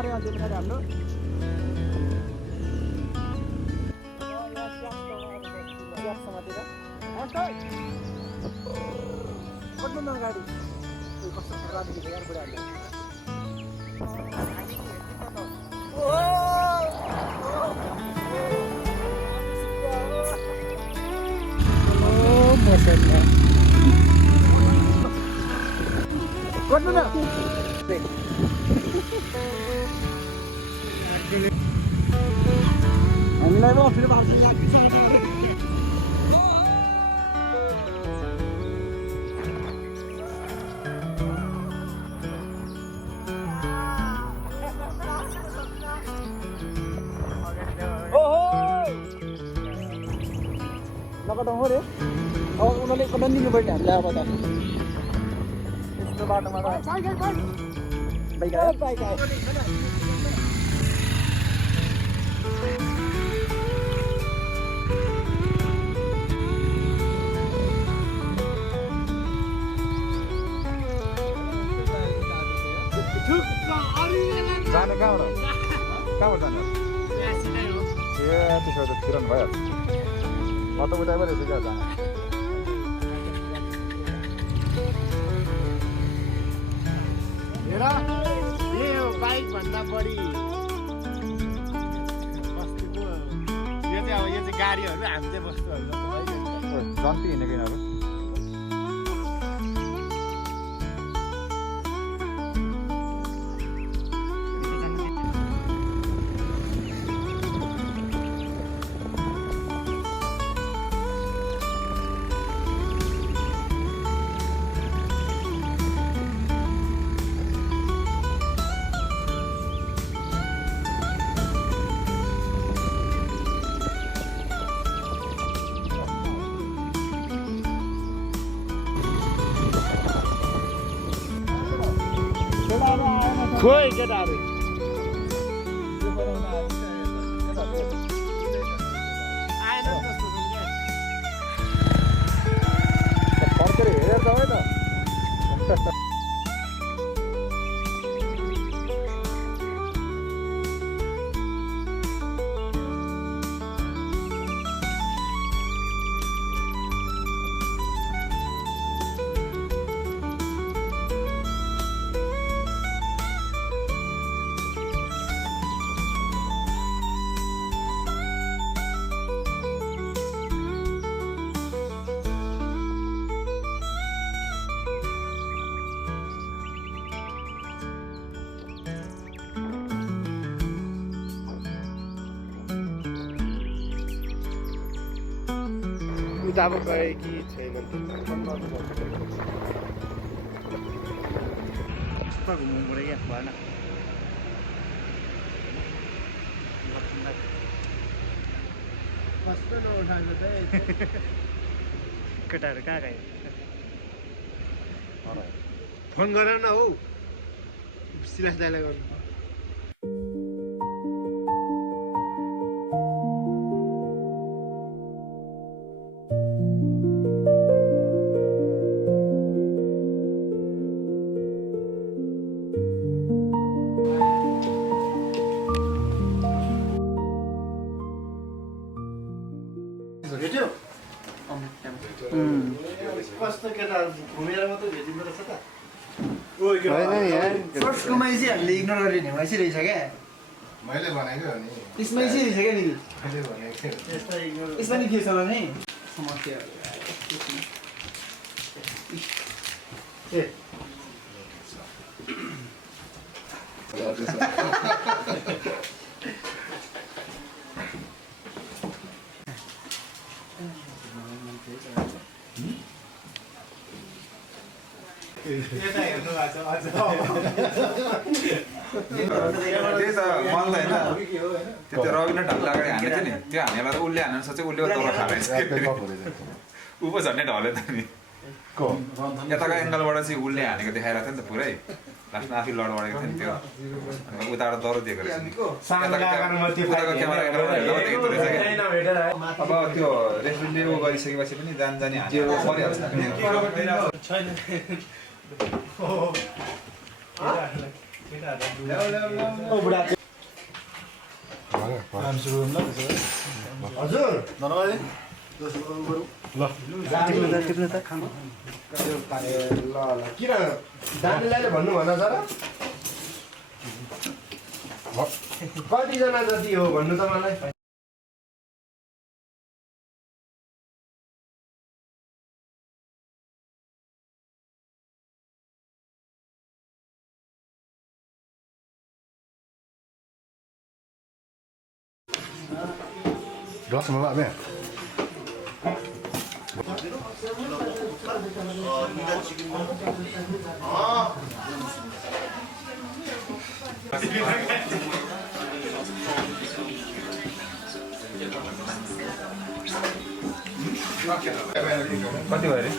मारे आज मेरे हाम्रो कति न गाडी कस्तो खतरा देखिन्छ यार बुढाले मसल्ला कति न हामीलाई म फेरि भान्छु यहाँ लगाउँ हो रे अब उनीहरूले कदम दिनुपर्ने हामीलाई अब त यस्तो बाटोमा त बाइक आयो बाइक आयो जाने कहाँबाट जाने ए त्यसो त तिरन भयो म त उतैबाट रहेछु क्या जाने हेर यो बाइक भन्दा बढी वस्तुको यो चाहिँ गाडीहरू हामी चाहिँ वस्तुहरू जन्ती हिँडेको यिनीहरू खोइ केटाहरू फर्केर हेरेर जाऊ है त उता अब गए कि छैन घुम्नु पऱ्यो क्या भएन कस्तो नउठाएको चाहिँ केटाहरू कहाँ गयो फोन गर न हौ सिलास दाइलाई गर्नु कस्तो केटाहरू घुमेर मात्रै भेटिँदो रहेछ त फर्स्टको माइसी हामीले इग्नोर गरेर हिँड्नु रहेछ क्या मैले भनेको हो नि त्यसमा चाहिँ रहेछ क्या नि मैले भनेको यसमा नि के छ भने समस्या ए त्यही त मन त होइन त्यो रविन्द्र ढल्ला अगाडि हानेको थियो नि त्यो हानेलाई त उसले हानेर सोचे उसले तल खाएछ ऊ पो झन्डै ढल्यो त नि यताको एङ्गलबाट चाहिँ उसले हानेको देखाइरहेको थियो नि त पुरै लास्टमा आफै लड बढेको थियो नि त्यो अन्त उताबाट दरो दिएको रहेछ उताको क्यामेरा एङ्गलबाट हेर्दा मात्रै हेर्दो रहेछ क्या अब त्यो रेफ्रिजले ऊ गरिसकेपछि पनि जानी हानेको परिहाल्छ हजुर ल टिप्नु त ल ल किन दाजुलाई भन्नु भन सर कतिजना जति हो भन्नु त मलाई Đó xong rồi bạn mẹ. कति भयो अरे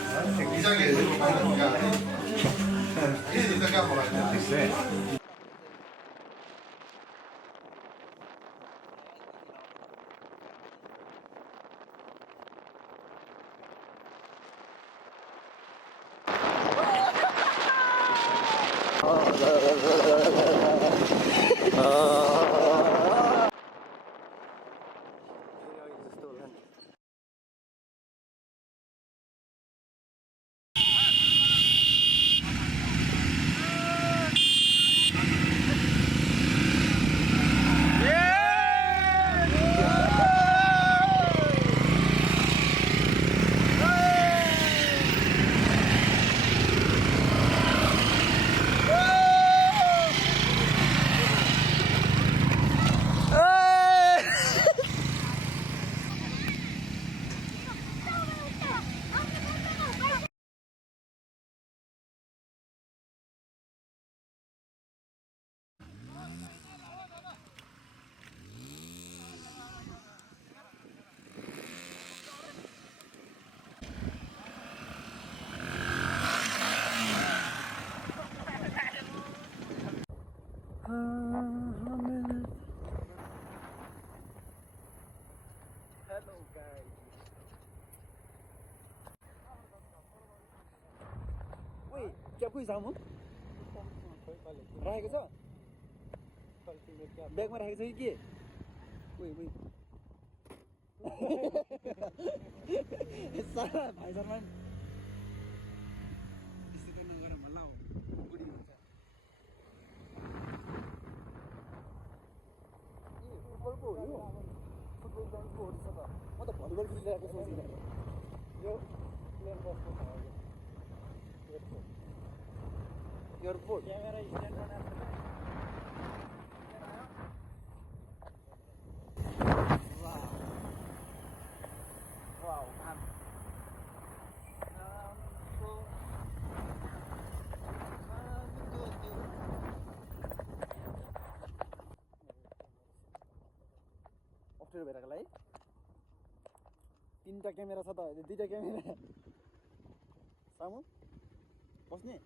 क्या कोही सामु राखेको छ ब्यागमा राखेको छ कि के उही सारा भाइ शर्मा त्यस्तो त नगर भन्ला हो बुढी हुन्छ फुटबलको हो यो फुटबल ग्राउन्डको हो रहेछ त म त भलिबल खेलिरहेको सोचिरहेको यो प्लेन बसको छ एयरपोर्ट क्यामेरा स्ट्यान्ड अप्ठ्यारो भइरहेको लागि तीनटा क्यामेरा छ त दुईटा क्यामेरा सामु बस्ने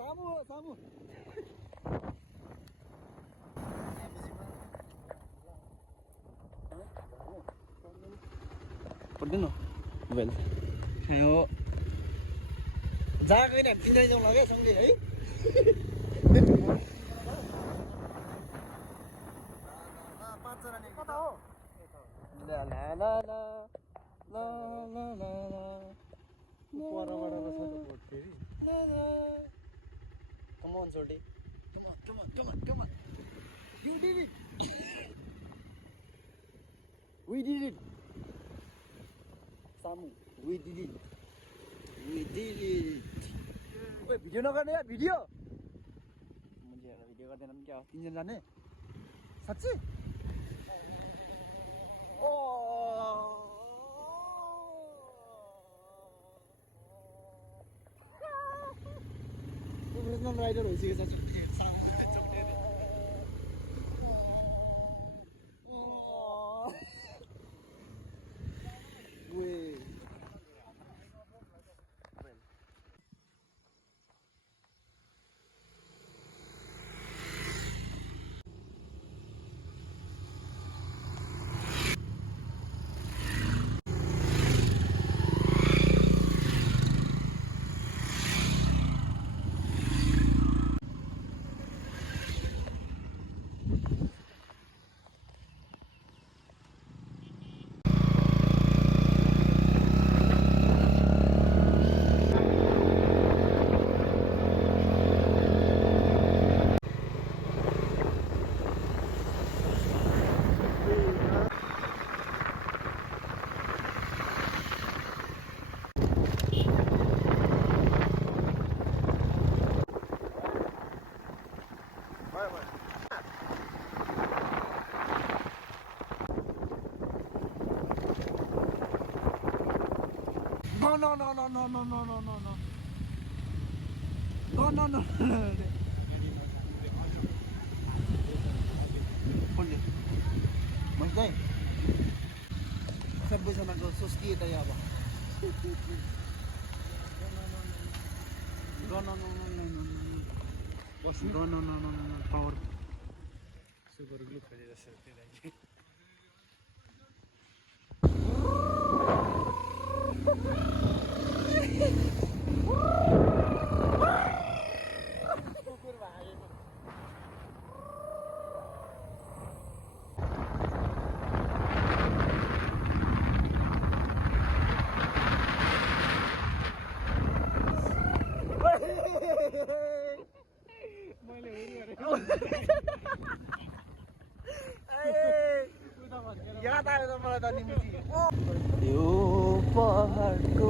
सामु सामु पर्दैन मोबाइल यो जहाँ गएर तिनजना जाउँ लाग्यो सँगै है पाँचजना नि कता हो ला ला ला ला ला ला ला ला परबाट रहेछ त बोट फेरि ला ला Come on, Sorty. Come on. You did it. We did it. Samu, we did it. Wait, video ना करने यार video. मुझे यार video करते ना क्या 3 जन जाने? सच्ची? प्रोफेसनल राइडर भइसकेको छ No, no, no, no, no, no, no, no, no, no. No, no, no, no, no. Boleh. Mas dai. Sabi sa nag-suski tayo ba? No, no, no, no, no, no, no. No, no, no, no, no, power. Super glue করে যাচ্ছে তেলাকি কুকুর ভাই मैले याद आयो त मलाई त निमिति यो पहाडको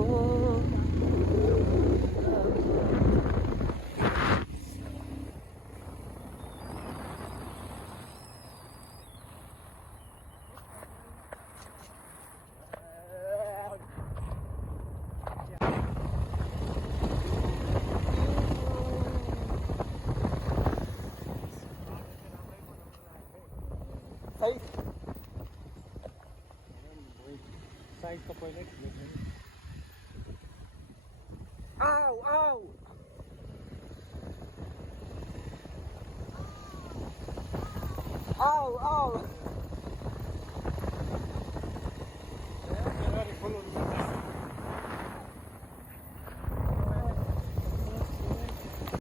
साइज त पहिल्यै ठुलो थियो